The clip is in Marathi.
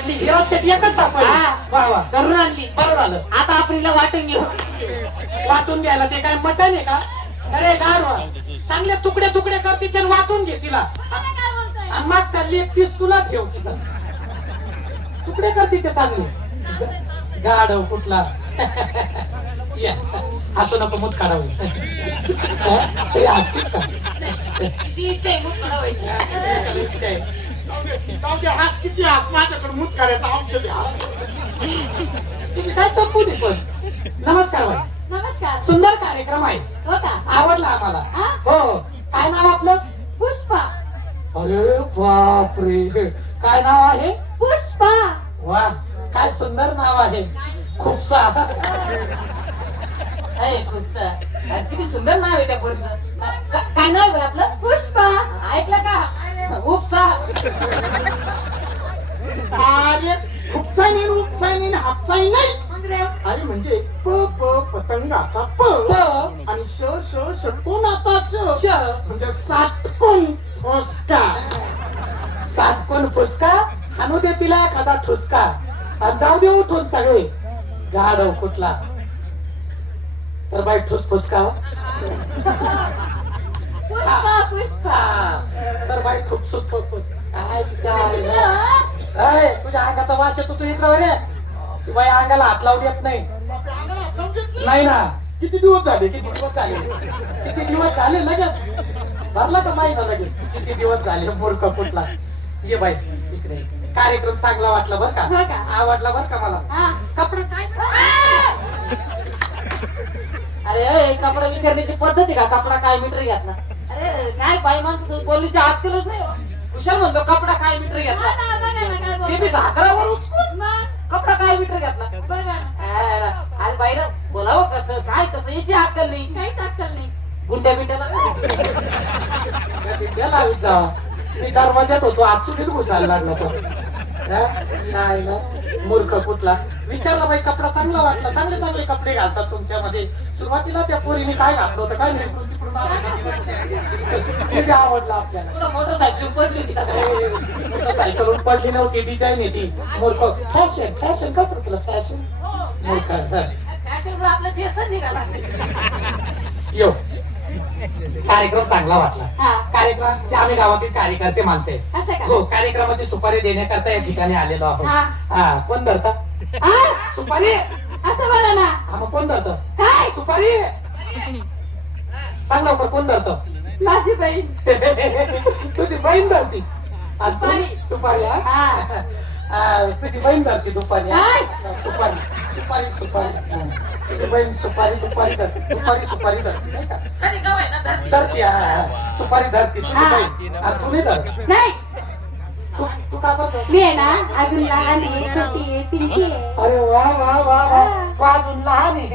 सापडली ही रस्त्यात एकच सापडली. हा. वा वा धरून आणली. बरं झालं. आता आपल्याला वाटून घेऊ. वाटून घ्यायला ते काय मटण आहे का? अरे गारवा चांगले तुकडे तुकडे कर तिचे आणि वाटून घे तिला. आणि मग चालली एक पीस तुला ठेव तिचा. तुकडे कर तिचे चांगले. गाढव कुठला. या, असं नको मूत काढावं. तरी असतीच का? किती इच्छा आहे मूत काढावायची. सगळी इच्छा आहे. जाऊ दे, हास किती हास, माझ्याकडे मूत काढायचं औषध आहे, हास. तुम्ही काय तप्पू नाही पण. नमस्कार बाई. नमस्कार. सुंदर कार्यक्रम आहे. हो का? आवडला आम्हाला. हा? हो. काय नाव आपलं? पुष्पा. अरे बापरे काय नाव आहे? पुष्पा. वा काय सुंदर नाव आहे. खूपसा. किती सुंदर नाव आहे त्या पोरीचं. काय नाव आहे आपलं? पुष्पा. ऐकलं का? उपसा. अरे खुपसाई नाही, उपसाई नाही, हापसाई नाही. अरे म्हणजे प प पतंगाचा प आणि श श षटकोनाचा श म्हणजे सातकोन फसका. सातकोन फुसका आणू दे तिला एखादा ठुसका आणि जाऊ दे उठून सगळे. गाढव कुठला. तर बाई ठुस फुसका. पुष्पा. पुष्पा. तर बाई ठुपसूत फुस. काय तिच्या आईला. अय, तुझ्या अंगाचा वास येतो तू इकडं रे. ती बाई अंगाला हात लावून येत नाही. अंगाला हात लावून घेतलं? नाही ना. किती दिवस झाले? किती दिवस झाले. किती दिवस झाले लगेच भरला का माहिती लगेच. किती दिवस झाले मूर्ख कुठला. ये बाई इकडे. कार्यक्रम चांगला वाटला बर का? हो का? आवडला बर का मला. हा. कपडे काय अरे कपडा विचारण्याची पद्धत आहे का? कपडा काय मीटर घेतला? अरे काय बाई माणसं बोलण्याची आजकालच नाही हो. कुशाल म्हणतो कपडा काय मीटर घेतला. मला बघा ना काय ते बोलतो. बी धाकरावर उचकून मग कपडा काय मीटर घेतला. बघा ना. अरे बाईला बोलावं कसं काय कसं याची अक्कल नाही. काहीच अक्कल नाही. गुंड्या बिंड्याला लावित जावा. मी दरवाज्यात होतो आज सुटीत घुसायला लागला तो. नाही ना मूर्ख कुठला. विचारलं बाई कपडा चांगला वाटला. चांगले चांगले कपडे घालतात तुमच्यामध्ये. सुरुवातीला त्या पोरीने काय घातलं होतं काय नाही ते आवडलं आपल्याला. मोटरसायकल पडली होती का? मोटरसायकलून पडली नव्हती. डिझाईन आहे ती. मूर्ख. फॅशन फॅशन का तुला फॅशन. मूर्ख. फॅशन आपलं बेसन निघाला. यो कार्यक्रम चांगला वाटला. हा. कार्यक्रम ते आम्ही गावातील कार्यकर्ते माणसे आहे. असं का? हो कार्यक्रमाची सुपारी देण्याकरता या ठिकाणी आलेलो आहोत. हा. हा कोण धरता आ? सुपारी. असं बोला ना. हा मग कोण धरत काय? सुपारी. सांग लवकर कोण धरत. माझी बहीण. तुझी बहीण धरती. आज तू- सुपारी. सुपारी हा? हा. हा, तुझी बहीण धरती दुपारी हा? काय? सुपारी सुपारी सुपारी हा. तुझी बहीण सुपारी दुपारी धरती. दुपारी सुपारी धरती नाही का. तरी गाव आहे ना धरती. धरती हा, हा. सुपारी धरती तुझी हा. बहीण. हा, तू नाही धरत. नाही. तू काय करतो. मी आहे ना अजून लहान आहे, छोटी आहे, पिंकी आहे. अरे वा वा वा वा. तू अजून लहान आहे.